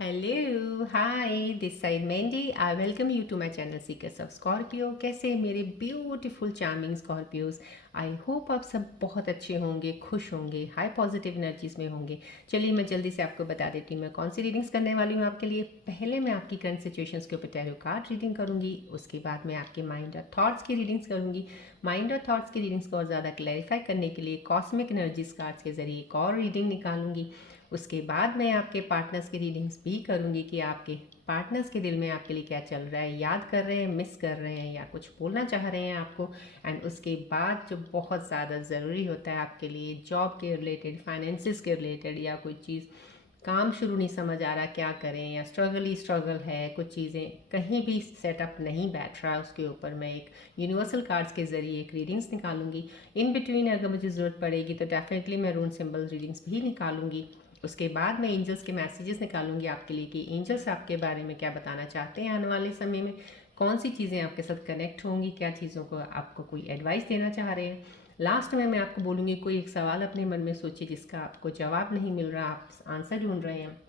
Hello hi this side Mandy I welcome you to my channel seekers of Scorpio. कैसे मेरे beautiful charming Scorpios. I hope आप सब बहुत अच्छे होंगे, खुश होंगे, हाई पॉजिटिव एनर्जीज में होंगे। चलिए मैं जल्दी से आपको बता देती हूँ मैं कौन सी रीडिंग्स करने वाली हूँ आपके लिए। पहले मैं आपकी करंट सिचुएशंस के ऊपर टैरो कार्ड रीडिंग करूँगी, उसके बाद मैं आपके माइंड और थॉट्स की रीडिंग्स करूँगी। माइंड और थॉट्स की रीडिंग्स को और ज़्यादा क्लैरिफाई करने के लिए कॉस्मिक एनर्जीज कार्ड्स के जरिए एक और रीडिंग निकालूंगी। उसके बाद मैं आपके पार्टनर्स की रीडिंग्स भी करूंगी कि आपके पार्टनर्स के दिल में आपके लिए क्या चल रहा है, याद कर रहे हैं, मिस कर रहे हैं या कुछ बोलना चाह रहे हैं आपको। एंड उसके बाद जो बहुत ज़्यादा ज़रूरी होता है आपके लिए जॉब के रिलेटेड, फाइनेंसिस के रिलेटेड, या कोई चीज़ काम शुरू नहीं समझ आ रहा क्या करें, या स्ट्रगल ही स्ट्रगल है, कुछ चीज़ें कहीं भी सेटअप नहीं बैठ रहा, उसके ऊपर मैं एक यूनिवर्सल कार्ड्स के ज़रिए एक रीडिंग्स निकालूंगी। इन बिटवीन अगर मुझे ज़रूरत पड़ेगी तो डेफिनेटली मैं रून सिंबल रीडिंग्स भी निकालूंगी। उसके बाद मैं एंजल्स के मैसेजेस निकालूंगी आपके लिए कि एंजल्स आपके बारे में क्या बताना चाहते हैं आने वाले समय में, कौन सी चीज़ें आपके साथ कनेक्ट होंगी, क्या चीज़ों को आपको कोई एडवाइस देना चाह रहे हैं। लास्ट में मैं आपको बोलूँगी कोई एक सवाल अपने मन में सोचिए जिसका आपको जवाब नहीं मिल रहा, आप आंसर ढूंढ रहे हैं,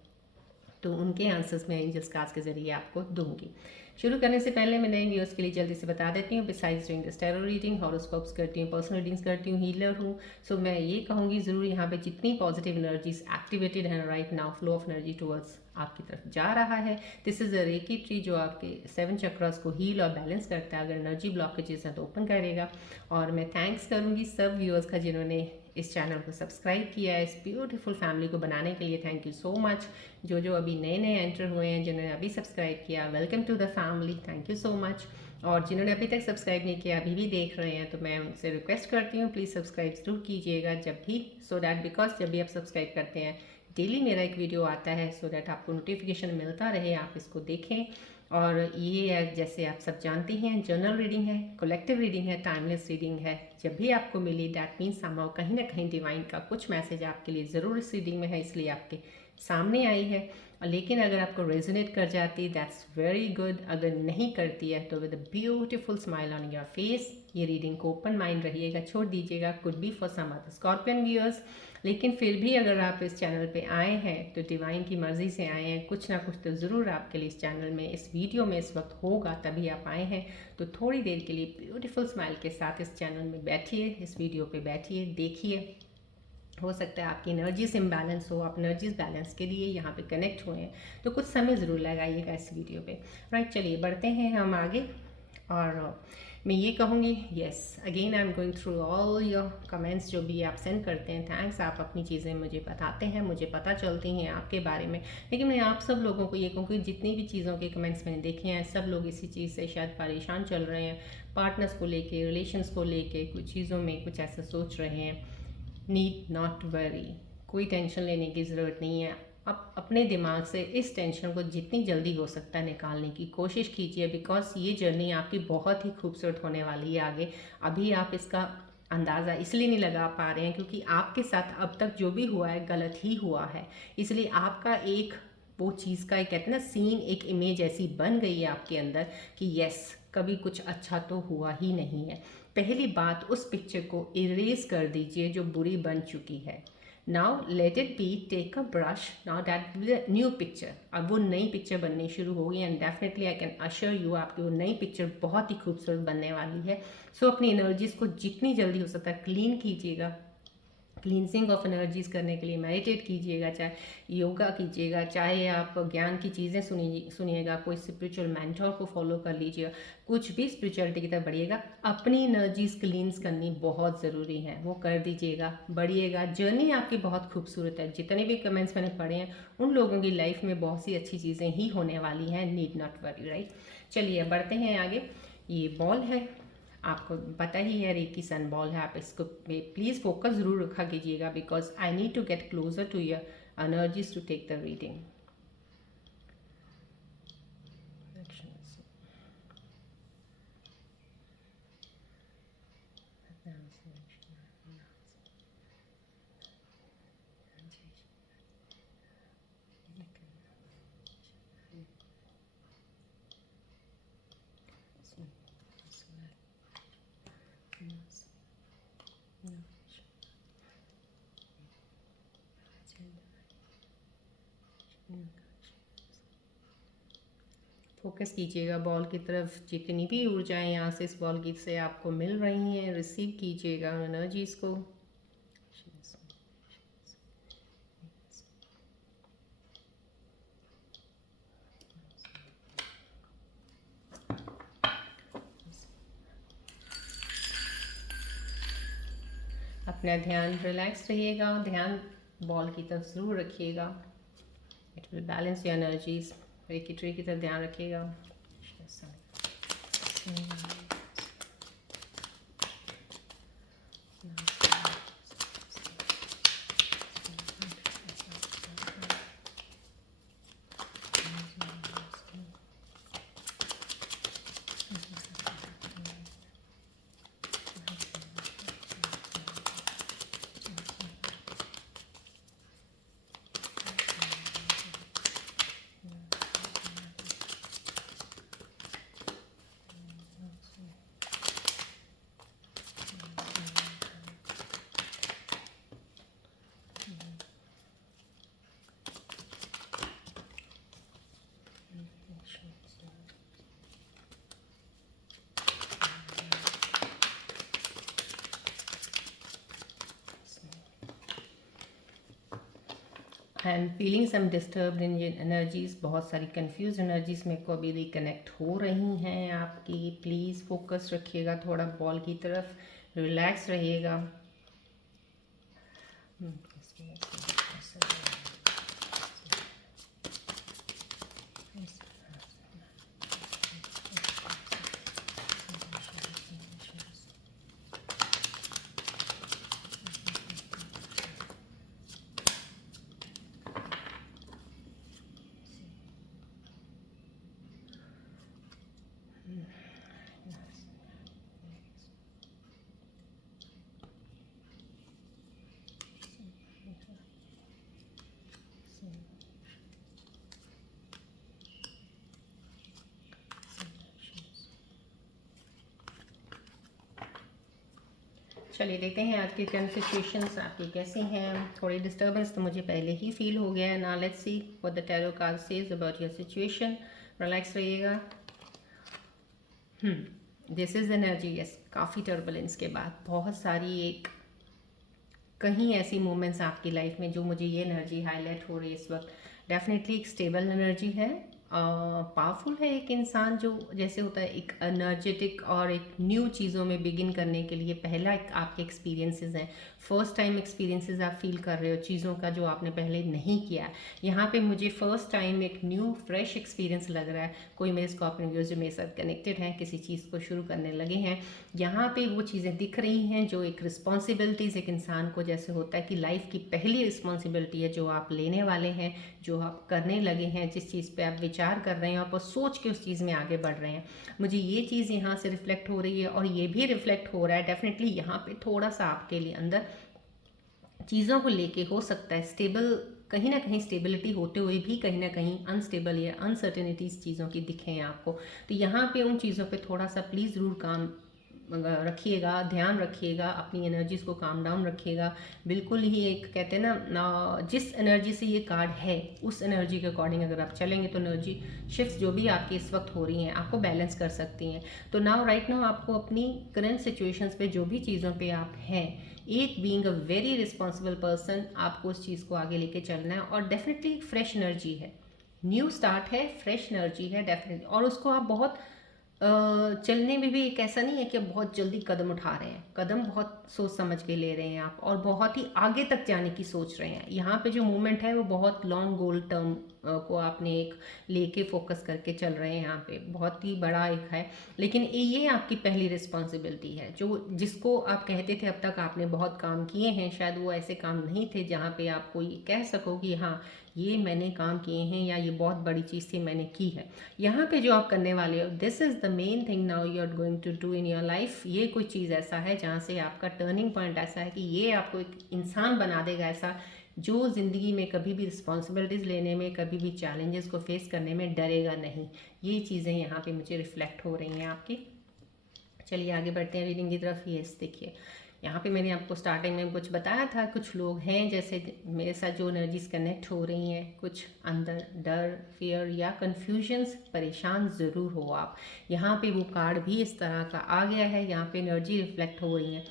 तो उनके आंसर्स मैं एंजल्स कार्ड्स के जरिए आपको दूंगी। शुरू करने से पहले मैं नए व्यूअर्स के लिए जल्दी से बता देती हूँ, besides doing this tarot reading, horoscopes करती हूँ, पर्सनल रीडिंग्स करती हूँ, हीलर हूँ। सो मैं ये कहूँगी ज़रूर यहाँ पे जितनी पॉजिटिव एनर्जीज एक्टिवेटेड हैं right now, flow of energy towards आपकी तरफ जा रहा है। This is a reiki tree जो आपके 7 चक्रास को हील और बैलेंस करता है। अगर एनर्जी ब्लॉकेजेस हैं तो ओपन करेगा। और मैं थैंक्स करूँगी सब व्यूअर्स का जिन्होंने इस चैनल को सब्सक्राइब किया है, इस ब्यूटीफुल फैमिली को बनाने के लिए थैंक यू सो मच। जो अभी नए नए एंटर हुए हैं, जिन्होंने अभी सब्सक्राइब किया, welcome to the family, thank you so much. और जिन्होंने अभी तक सब्सक्राइब नहीं किया, अभी भी देख रहे हैं, तो मैं उनसे रिक्वेस्ट करती हूँ प्लीज़ सब्सक्राइब जरूर कीजिएगा जब भी, सो दैट बिकॉज जब भी आप सब्सक्राइब करते हैं डेली मेरा एक वीडियो आता है, सो दैट आपको नोटिफिकेशन मिलता रहे, आप इसको देखें। और ये है, जैसे आप सब जानते हैं, जर्नल रीडिंग है, कलेक्टिव रीडिंग है, टाइमलेस रीडिंग है। जब भी आपको मिली दैट मीन्स समहाउ कहीं ना कहीं डिवाइन का कुछ मैसेज आपके लिए ज़रूर इस रीडिंग में है, इसलिए आपके सामने आई है। लेकिन अगर आपको रेजोनेट कर जाती दैट्स वेरी गुड, अगर नहीं करती है तो with a beautiful smile on your face ये रीडिंग को ओपन माइंड रहिएगा, छोड़ दीजिएगा, could be for some other Scorpion viewers. लेकिन फिर भी अगर आप इस चैनल पे आए हैं तो डिवाइन की मर्ज़ी से आए हैं, कुछ ना कुछ तो ज़रूर आपके लिए इस चैनल में, इस वीडियो में इस वक्त होगा, तभी आप आए हैं। तो थोड़ी देर के लिए ब्यूटीफुल स्माइल के साथ इस चैनल में बैठिए, इस वीडियो पे बैठिए, देखिए। हो सकता है आपकी एनर्जीज इम्बैलेंस हो, आप एनर्जीज बैलेंस के लिए यहाँ पे कनेक्ट हुए हैं, तो कुछ समय ज़रूर लगाइएगा इस वीडियो पे। राइट, चलिए बढ़ते हैं हम आगे। और मैं ये कहूँगी, yes again I am going through all your comments जो भी आप सेंड करते हैं, थैंक्स। आप अपनी चीज़ें मुझे बताते हैं, मुझे पता चलती हैं आपके बारे में। लेकिन मैं आप सब लोगों को ये कहूँगी, जितनी भी चीज़ों के कमेंट्स मैंने देखे हैं, सब लोग इसी चीज़ से शायद परेशान चल रहे हैं, पार्टनर्स को लेके, रिलेशंस को लेके, कुछ चीज़ों में कुछ ऐसा सोच रहे हैं। नीड नॉट वरी, कोई टेंशन लेने की ज़रूरत नहीं है। आप अपने दिमाग से इस टेंशन को जितनी जल्दी हो सकता है निकालने की कोशिश कीजिए, बिकॉज ये जर्नी आपकी बहुत ही खूबसूरत होने वाली है आगे। अभी आप इसका अंदाज़ा इसलिए नहीं लगा पा रहे हैं क्योंकि आपके साथ अब तक जो भी हुआ है गलत ही हुआ है, इसलिए आपका एक वो चीज़ का एक कहते हैं ना सीन, एक इमेज ऐसी बन गई है आपके अंदर कि यस कभी कुछ अच्छा तो हुआ ही नहीं है। पहली बात, उस पिक्चर को इरेज कर दीजिए जो बुरी बन चुकी है। Now let it be, take a brush, now that new picture, अब वो नई पिक्चर बननी शुरू होगी and definitely I can assure you आपकी वो नई पिक्चर बहुत ही खूबसूरत बनने वाली है। सो अपनी एनर्जीज को जितनी जल्दी हो सकता है क्लीन कीजिएगा। क्लींजिंग ऑफ एनर्जीज करने के लिए मेडिटेट कीजिएगा, चाहे योगा कीजिएगा, चाहे आप ज्ञान की चीज़ें सुनिएगा, कोई स्पिरिचुअल मेंटर को फॉलो कर लीजिएगा, कुछ भी स्पिरिचुअलिटी की तरफ बढ़िएगा। अपनी एनर्जीज क्लींस करनी बहुत ज़रूरी है, वो कर दीजिएगा, बढ़िएगा। जर्नी आपकी बहुत खूबसूरत है, जितने भी कमेंट्स मैंने पढ़े हैं उन लोगों की लाइफ में बहुत सी अच्छी चीज़ें ही होने वाली हैं, नीड नॉट वरी। राइट, चलिए बढ़ते हैं आगे। ये बॉल है, आपको पता ही है रेकी सन बॉल है, आप इसको प्लीज़ फोकस ज़रूर रखा कीजिएगा, because I need to get closer to your energies to take the reading. Focus कीजिएगा बॉल की तरफ, जितनी भी ऊर्जाएं यहाँ से इस बॉल की से आपको मिल रही हैं रिसीव कीजिएगा उन एनर्जीज़ को। अपना ध्यान रिलैक्स रहिएगा, ध्यान बॉल की तरफ ज़रूर रखिएगा। It will balance your energies. एक ट्री की तरफ ध्यान रखिएगा। I am feeling some disturbed in energies. बहुत सारी कंफ्यूज एनर्जीज मेरे को अभी रिकनेक्ट हो रही हैं आपकी। प्लीज़ फोकस रखिएगा थोड़ा बॉल की तरफ, रिलैक्स रहिएगा। चलिए देखते हैं आज की कर्म सिचुएशंस आपकी कैसी हैं। थोड़ी डिस्टर्बेंस तो मुझे पहले ही फील हो गया है। Now let's see what the tarot card says about your situation. Relax रहिएगा। This is energy. यस, काफ़ी टर्बुलेंस के बाद बहुत सारी एक कहीं ऐसी मोमेंट्स आपकी लाइफ में जो मुझे ये एनर्जी हाईलाइट हो रही है इस वक्त। डेफिनेटली एक स्टेबल एनर्जी है, पावरफुल है। एक इंसान जो जैसे होता है एक एनर्जेटिक और एक न्यू चीज़ों में बिगिन करने के लिए पहला एक आपके एक्सपीरियंसेस हैं, फर्स्ट टाइम एक्सपीरियंसेस आप फील कर रहे हो चीज़ों का जो आपने पहले नहीं किया। यहाँ पे मुझे फर्स्ट टाइम एक न्यू फ्रेश एक्सपीरियंस लग रहा है। कोई मेरे स्कॉर्पियो व्यूअर्स जो मेरे साथ कनेक्टेड हैं, किसी चीज़ को शुरू करने लगे हैं, यहाँ पे वो चीज़ें दिख रही हैं जो एक रिस्पॉन्सिबिलिटीज़ एक इंसान को जैसे होता है कि लाइफ की पहली रिस्पॉन्सिबिलिटी है जो आप लेने वाले हैं, जो आप करने लगे हैं, जिस चीज़ पे आप विचार कर रहे हैं, आप सोच के उस चीज़ में आगे बढ़ रहे हैं। मुझे ये चीज़ यहाँ से रिफ्लेक्ट हो रही है और ये भी रिफ्लेक्ट हो रहा है डेफिनेटली यहाँ पे थोड़ा सा आपके लिए अंदर चीज़ों को लेके हो सकता है स्टेबल, कहीं ना कहीं स्टेबिलिटी होते हुए भी कहीं ना कहीं अनस्टेबल या अनसर्टेनिटीज चीज़ों की दिखें आपको। तो यहाँ पे उन चीज़ों पे थोड़ा सा प्लीज़ ज़रूर काम रखिएगा, ध्यान रखिएगा, अपनी एनर्जीज़ को काम डाउन रखिएगा। बिल्कुल ही एक कहते हैं ना, जिस एनर्जी से ये कार्ड है उस एनर्जी के अकॉर्डिंग अगर आप चलेंगे तो एनर्जी शिफ्ट जो भी आपकी इस वक्त हो रही हैं आपको बैलेंस कर सकती हैं। तो नाउ राइट नाउ आपको अपनी करंट सिचुएशंस पे जो भी चीज़ों पे आप हैं, एक being a very responsible person, आपको उस चीज़ को आगे लेके चलना है। और डेफिनेटली एक फ्रेश एनर्जी है, न्यू स्टार्ट है, फ्रेश एनर्जी है डेफिनेटली। और उसको आप बहुत चलने में भी एक ऐसा नहीं है कि आप बहुत जल्दी कदम उठा रहे हैं, कदम बहुत सोच समझ के ले रहे हैं आप, और बहुत ही आगे तक जाने की सोच रहे हैं। यहाँ पे जो मूवमेंट है वो बहुत लॉन्ग गोल टर्म को आपने एक लेके फोकस करके चल रहे हैं। यहाँ पे बहुत ही बड़ा एक है, लेकिन ये आपकी पहली रिस्पॉन्सिबिलिटी है जो जिसको आप कहते थे अब तक आपने बहुत काम किए हैं, शायद वो ऐसे काम नहीं थे जहाँ पे आपको ये कह सको कि हाँ ये मैंने काम किए हैं या ये बहुत बड़ी चीज़ थी मैंने की है। यहाँ पे जो आप करने वाले हो, this is the main thing now you are going to do in your life. ये कोई चीज़ ऐसा है जहाँ से आपका टर्निंग पॉइंट ऐसा है कि ये आपको एक इंसान बना देगा ऐसा जो ज़िंदगी में कभी भी रिस्पॉन्सिबिलिटीज़ लेने में, कभी भी चैलेंजेस को फेस करने में डरेगा नहीं। ये चीज़ें यहाँ पे मुझे रिफ्लेक्ट हो रही हैं आपकी। चलिए आगे बढ़ते हैं रीडिंग की तरफ। यस देखिए, यहाँ पे मैंने आपको स्टार्टिंग में कुछ बताया था, कुछ लोग हैं जैसे मेरे साथ जो एनर्जीज कनेक्ट हो रही हैं, कुछ अंदर डर, फियर या कन्फ्यूजन्स, परेशान ज़रूर हो आप। यहाँ पे वो कार्ड भी इस तरह का आ गया है, यहाँ पे एनर्जी रिफ्लेक्ट हो रही है।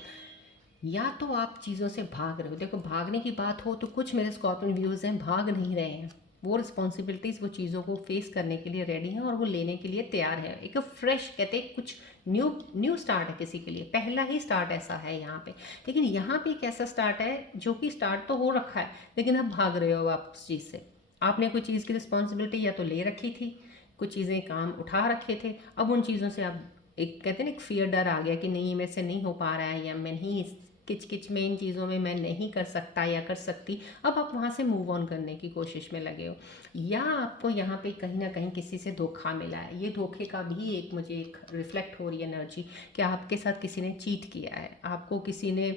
या तो आप चीज़ों से भाग रहे हो, देखो भागने की बात हो तो कुछ मेरे स्कॉर्पियन व्यूज़ हैं भाग नहीं रहे हैं, वो रिस्पॉन्सिबिलिटीज़, वो चीज़ों को फेस करने के लिए रेडी हैं और वो लेने के लिए तैयार है। एक फ्रेश कहते हैं, कुछ न्यू न्यू स्टार्ट है किसी के लिए, पहला ही स्टार्ट ऐसा है यहाँ पे। लेकिन यहाँ पे एक ऐसा स्टार्ट है जो कि स्टार्ट तो हो रखा है, लेकिन अब भाग रहे हो आप उस चीज़ से। आपने कोई चीज़ की रिस्पॉन्सिबिलिटी या तो ले रखी थी, कुछ चीज़ें काम उठा रखे थे, अब उन चीज़ों से आप एक कहते हैं ना, एक फियर, डर आ गया कि नहीं मेरे से नहीं हो पा रहा है, या मैं नहीं किच किच में इन चीज़ों में मैं नहीं कर सकता या कर सकती। अब आप वहाँ से मूव ऑन करने की कोशिश में लगे हो, या आपको यहाँ पे कहीं ना कहीं किसी से धोखा मिला है। ये धोखे का भी एक मुझे एक रिफ्लेक्ट हो रही है एनर्जी कि आपके साथ किसी ने चीट किया है, आपको किसी ने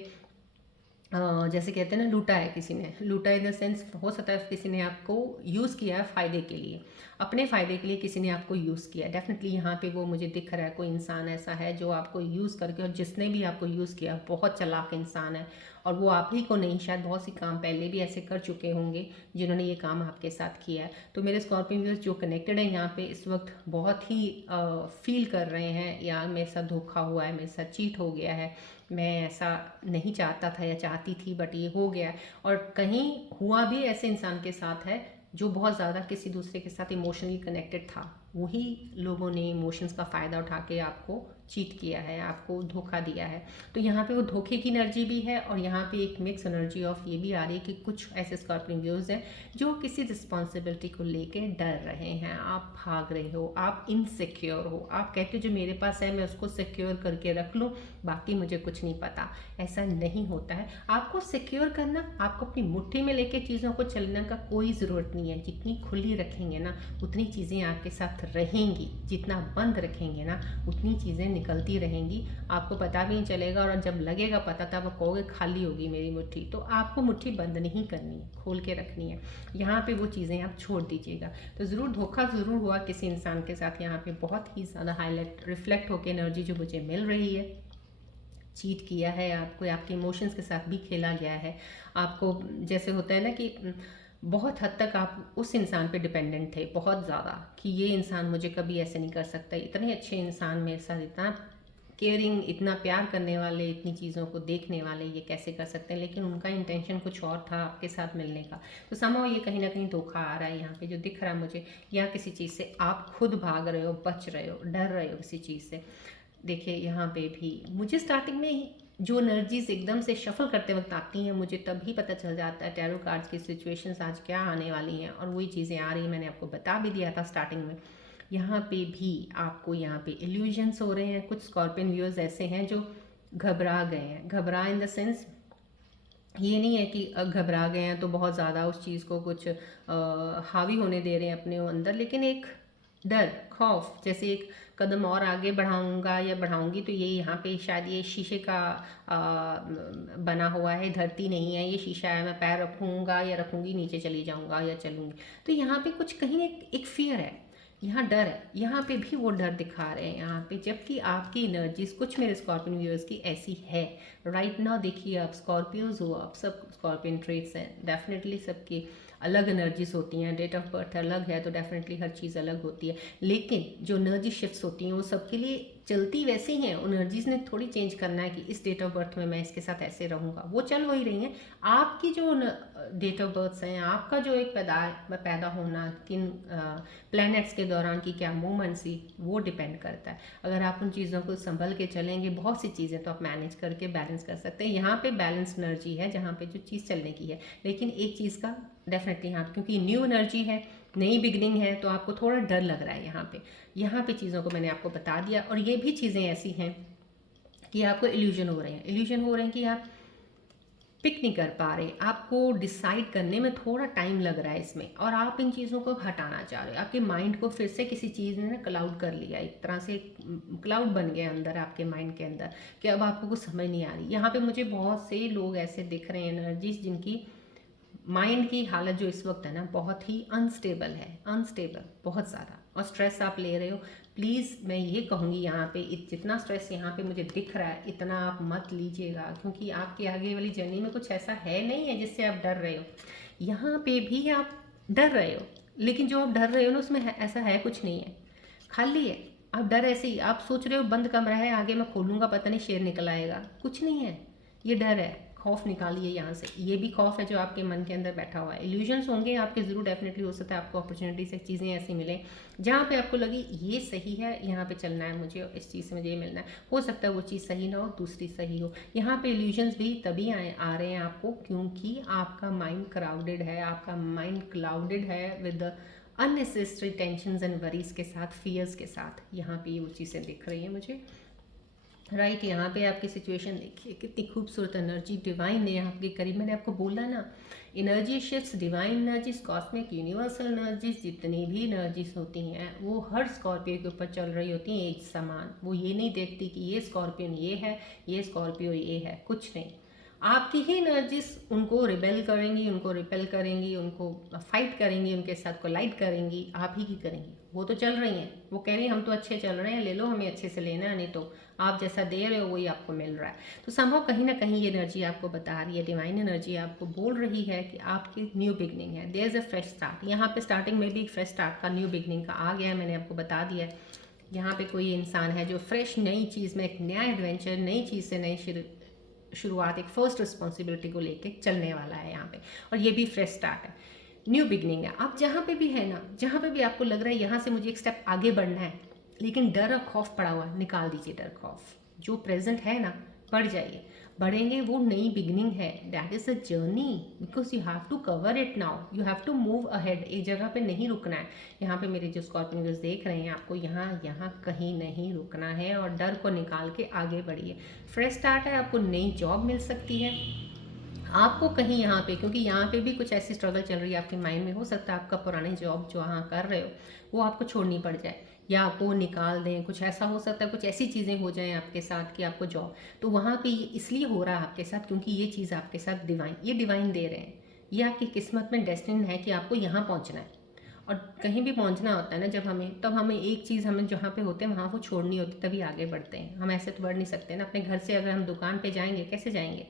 जैसे कहते हैं ना, लूटा है, किसी ने लूटा इन द सेंस, हो सकता है किसी ने आपको यूज़ किया है फ़ायदे के लिए, अपने फ़ायदे के लिए किसी ने आपको यूज़ किया है। डेफिनेटली यहाँ पे वो मुझे दिख रहा है, कोई इंसान ऐसा है जो आपको यूज़ करके, और जिसने भी आपको यूज़ किया बहुत चालाक इंसान है, और वो आप ही को नहीं, शायद बहुत सी काम पहले भी ऐसे कर चुके होंगे जिन्होंने ये काम आपके साथ किया है। तो मेरे स्कॉर्पियन व्यूअर्स जो कनेक्टेड हैं यहाँ पे इस वक्त बहुत ही फील कर रहे हैं, या मेरे साथ धोखा हुआ है, मेरे साथ चीट हो गया है, मैं ऐसा नहीं चाहता था या चाहती थी बट ये हो गया। और कहीं हुआ भी ऐसे इंसान के साथ है जो बहुत ज़्यादा किसी दूसरे के साथ इमोशनली कनेक्टेड था, वही लोगों ने इमोशंस का फ़ायदा उठा के आपको चीट किया है, आपको धोखा दिया है। तो यहाँ पे वो धोखे की एनर्जी भी है, और यहाँ पे एक मिक्स एनर्जी ऑफ ये भी आ रही है कि कुछ ऐसे स्कॉर्पियन व्यूअर्स हैं जो किसी रिस्पॉन्सिबिलिटी को लेके डर रहे हैं, आप भाग रहे हो, आप इनसिक्योर हो, आप कहते हो जो मेरे पास है मैं उसको सिक्योर करके रख लूँ, बाकी मुझे कुछ नहीं पता। ऐसा नहीं होता है। आपको सिक्योर करना, आपको अपनी मुट्ठी में लेके चीज़ों को चलने का कोई ज़रूरत नहीं है। जितनी खुली रखेंगे ना उतनी चीज़ें आपके साथ रहेंगी, जितना बंद रखेंगे ना उतनी चीज़ें निकलती रहेंगी, आपको पता भी नहीं चलेगा। और जब लगेगा पता तब आप कहोगे खाली होगी मेरी मुट्ठी। तो आपको मुट्ठी बंद नहीं करनी है, खोल के रखनी है। यहाँ पे वो चीज़ें आप छोड़ दीजिएगा। तो ज़रूर धोखा ज़रूर हुआ किसी इंसान के साथ, यहाँ पे बहुत ही ज़्यादा हाईलाइट रिफ्लेक्ट होकर एनर्जी जो मुझे मिल रही है। चीट किया है आपको, आपके इमोशंस के साथ भी खेला गया है। आपको जैसे होता है ना कि बहुत हद तक आप उस इंसान पे डिपेंडेंट थे, बहुत ज़्यादा, कि ये इंसान मुझे कभी ऐसे नहीं कर सकता, इतने अच्छे इंसान मेरे साथ, इतना केयरिंग, इतना प्यार करने वाले, इतनी चीज़ों को देखने वाले, ये कैसे कर सकते हैं। लेकिन उनका इंटेंशन कुछ और था आपके साथ मिलने का। तो समहाउ ये कहीं ना कहीं धोखा आ रहा है यहाँ पे जो दिख रहा है मुझे, या किसी चीज़ से आप खुद भाग रहे हो, बच रहे हो, डर रहे हो किसी चीज़ से। देखिए यहाँ पे भी मुझे स्टार्टिंग में ही जो एनर्जीज एकदम से शफल करते वक्त आती हैं, मुझे तभी पता चल जाता है टैरो कार्ड्स की सिचुएशंस आज क्या आने वाली हैं, और वही चीज़ें आ रही हैं। मैंने आपको बता भी दिया था स्टार्टिंग में। यहाँ पे भी आपको यहाँ पे इल्यूजन्स हो रहे हैं। कुछ स्कॉर्पियन व्यूअर्स ऐसे हैं जो घबरा गए हैं। घबरा इन द सेंस, ये नहीं है कि घबरा गए हैं तो बहुत ज़्यादा उस चीज़ को कुछ हावी होने दे रहे हैं अपने अंदर, लेकिन एक डर, खौफ, जैसे एक कदम और आगे बढ़ाऊंगा या बढ़ाऊंगी तो ये यहाँ पे शायद ये शीशे का बना हुआ है, धरती नहीं है, ये शीशा है, मैं पैर रखूंगा या रखूंगी नीचे चली जाऊंगा या चलूंगी। तो यहाँ पे कुछ कहीं एक फियर है, यहाँ डर है, यहाँ पे भी वो डर दिखा रहे हैं यहाँ पे। जबकि आपकी एनर्जीज कुछ मेरे स्कॉर्पियन व्यूअर्स की ऐसी है राइट नाउ। देखिए आप स्कॉर्पियोज हो, आप सब स्कॉर्पियन ट्रेड्स हैं, डेफिनेटली सबकी अलग एनर्जीज होती हैं, डेट ऑफ बर्थ अलग है तो डेफिनेटली हर चीज़ अलग होती है। लेकिन जो एनर्जी शिफ्ट्स होती हैं वो सबके लिए चलती वैसे ही हैं। एनर्जीज ने थोड़ी चेंज करना है कि इस डेट ऑफ बर्थ में मैं इसके साथ ऐसे रहूँगा, वो चल वही रही हैं। आपकी जो डेट ऑफ बर्थ हैं, आपका जो एक पैदा होना किन प्लैनेट्स के दौरान की क्या मूवमेंट सी, वो डिपेंड करता है। अगर आप उन चीज़ों को संभल के चलेंगे, बहुत सी चीज़ें तो आप मैनेज करके बैलेंस कर सकते हैं। यहाँ पे बैलेंस एनर्जी है जहाँ पे जो चीज़ चलने की है। लेकिन एक चीज़ का डेफिनेटली यहाँ, क्योंकि न्यू एनर्जी है, नई बिगनिंग है, तो आपको थोड़ा डर लग रहा है यहाँ पे चीज़ों को मैंने आपको बता दिया। और ये भी चीज़ें ऐसी हैं कि आपको इल्यूजन हो रहे हैं, कि आप पिक नहीं कर पा रहे, आपको डिसाइड करने में थोड़ा टाइम लग रहा है इसमें, और आप इन चीज़ों को हटाना चाह रहे हो। आपके माइंड को फिर से किसी चीज़ ने ना क्लाउड कर लिया, एक तरह से क्लाउड बन गया अंदर आपके माइंड के अंदर, कि अब आपको कुछ समझ नहीं आ रही। यहाँ पे मुझे बहुत से लोग ऐसे दिख रहे हैं एनर्जीज जिनकी माइंड की हालत जो इस वक्त है ना बहुत ही अनस्टेबल है, अनस्टेबल बहुत ज़्यादा, और स्ट्रेस आप ले रहे हो। प्लीज़ मैं ये कहूँगी यहाँ पे जितना स्ट्रेस यहाँ पे मुझे दिख रहा है इतना आप मत लीजिएगा, क्योंकि आपके आगे वाली जर्नी में कुछ ऐसा है नहीं है जिससे आप डर रहे हो। यहाँ पे भी आप डर रहे हो, लेकिन जो आप डर रहे हो ना उसमें ऐसा है कुछ नहीं है, खाली है। आप डर ऐसे ही आप सोच रहे हो बंद कमरा है, आगे मैं खोलूँगा पता नहीं शेर निकल आएगा, कुछ नहीं है। ये डर है, खौफ निकालिए यहाँ से। ये भी खौफ है जो आपके मन के अंदर बैठा हुआ है। इल्यूजन्स होंगे आपके, ज़रूर डेफिनेटली हो सकता है आपको अपॉर्चुनिटी से चीज़ें ऐसी मिले जहाँ पे आपको लगी ये सही है, यहाँ पे चलना है मुझे, इस चीज़ से मुझे ये मिलना है। हो सकता है वो चीज़ सही ना हो, दूसरी सही हो। यहाँ पे इल्यूजन्स भी तभी आ रहे हैं आपको क्योंकि आपका माइंड क्राउडेड है, आपका माइंड क्लाउडेड है with unnecessary tensions and worries के साथ, फियर्स के साथ। यहाँ पे वो चीज़ें दिख रही हैं मुझे। राइट यहाँ पे आपकी सिचुएशन देखिए कितनी खूबसूरत एनर्जी डिवाइन ने आपके करीब। मैंने आपको बोला ना, energy shifts, divine energies, cosmic universal energies, जितनी भी एनर्जीज होती हैं वो हर स्कॉर्पियो के ऊपर चल रही होती हैं एक समान। वो ये नहीं देखती कि ये स्कॉर्पियन ये है, ये स्कॉर्पियो ये है, कुछ नहीं। आपकी ही एनर्जीज उनको रिबेल करेंगी, उनको रिपेल करेंगी, उनको फाइट करेंगी, उनके साथ कोलाइड करेंगी, आप ही की करेंगी। वो तो चल रही हैं, वो कह रही हैं हम तो अच्छे चल रहे हैं, ले लो, हमें अच्छे से लेना है, नहीं तो आप जैसा दे रहे हो वही आपको मिल रहा है। तो संभव कहीं ना कहीं ये एनर्जी आपको बता रही है, डिवाइन एनर्जी आपको बोल रही है कि आपकी न्यू बिगनिंग है, there is a fresh start. यहाँ पे स्टार्टिंग में भी एक फ्रेश स्टार्ट का, न्यू बिगनिंग का आ गया है, मैंने आपको बता दिया है। यहाँ पे कोई इंसान है जो फ्रेश नई चीज़ में, एक नया एडवेंचर, नई चीज़ से नई शुरुआत, एक फर्स्ट रिस्पॉन्सिबिलिटी को लेके चलने वाला है यहाँ पे, और ये भी फ्रेश स्टार्ट है, न्यू बिगनिंग है। आप जहाँ पे भी है ना, जहाँ पे भी आपको लग रहा है यहाँ से मुझे एक स्टेप आगे बढ़ना है, लेकिन डर और खौफ पड़ा हुआ, निकाल दीजिए डर खौफ। जो प्रेजेंट है ना, बढ़ जाइए, बढ़ेंगे, वो नई बिगनिंग है। That is a journey, because you have to cover it now, you have to move ahead. एक जगह पे नहीं रुकना है। यहाँ पे मेरे जो स्कॉर्पियन देख रहे हैं, आपको यहाँ यहाँ कहीं नहीं रुकना है, और डर को निकाल के आगे बढ़िए। फ्रेश स्टार्ट है, आपको नई जॉब मिल सकती है। आपको कहीं यहाँ पे, क्योंकि यहाँ पे भी कुछ ऐसी स्ट्रगल चल रही है आपके माइंड में, हो सकता है आपका पुरानी जॉब जो वहाँ कर रहे हो वो आपको छोड़नी पड़ जाए, या आपको निकाल दें, कुछ ऐसा हो सकता है, कुछ ऐसी चीज़ें हो जाएं आपके साथ कि आपको जॉब, तो वहाँ पे ये इसलिए हो रहा है आपके साथ क्योंकि ये चीज़ आपके साथ डिवाइन, ये डिवाइन दे रहे हैं, ये आपकी किस्मत में डेस्टिनी है कि आपको यहाँ पहुँचना है। और कहीं भी पहुँचना होता है ना जब हमें, तब हमें एक चीज़, हमें जहाँ पे होते हैं वहाँ वो छोड़नी होती, तभी आगे बढ़ते हैं हम। ऐसे तो बढ़ नहीं सकते ना। अपने घर से अगर हम दुकान पे जाएंगे, कैसे जाएंगे?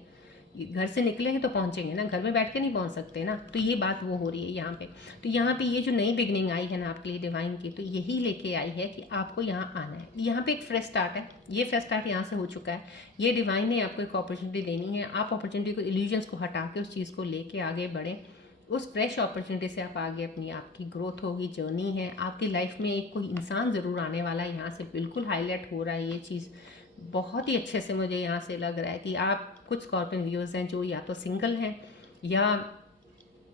घर से निकलेंगे तो पहुंचेंगे ना, घर में बैठ के नहीं पहुंच सकते ना। तो ये बात वो हो रही है यहाँ पे। तो यहाँ पे ये जो नई बिगनिंग आई है ना आपके लिए डिवाइन की, तो यही लेके आई है कि आपको यहाँ आना है। यहाँ पे एक फ्रेश स्टार्ट है, ये फ्रेश स्टार्ट यहाँ से हो चुका है। ये डिवाइन ने आपको एक अपॉर्चुनिटी देनी है, आप अपॉर्चुनिटी को, इल्यूजन्स को हटा के उस चीज़ को लेके आगे बढ़ें। उस फ्रेश अपॉर्चुनिटी से आप आगे, अपनी आपकी ग्रोथ होगी, जर्नी है आपकी लाइफ में। एक कोई इंसान ज़रूर आने वाला है, यहाँ से बिल्कुल हाईलाइट हो रहा है ये चीज़ बहुत ही अच्छे से। मुझे यहाँ से लग रहा है कि आप, कुछ स्कॉर्पियन व्यूअर्स हैं जो या तो सिंगल हैं या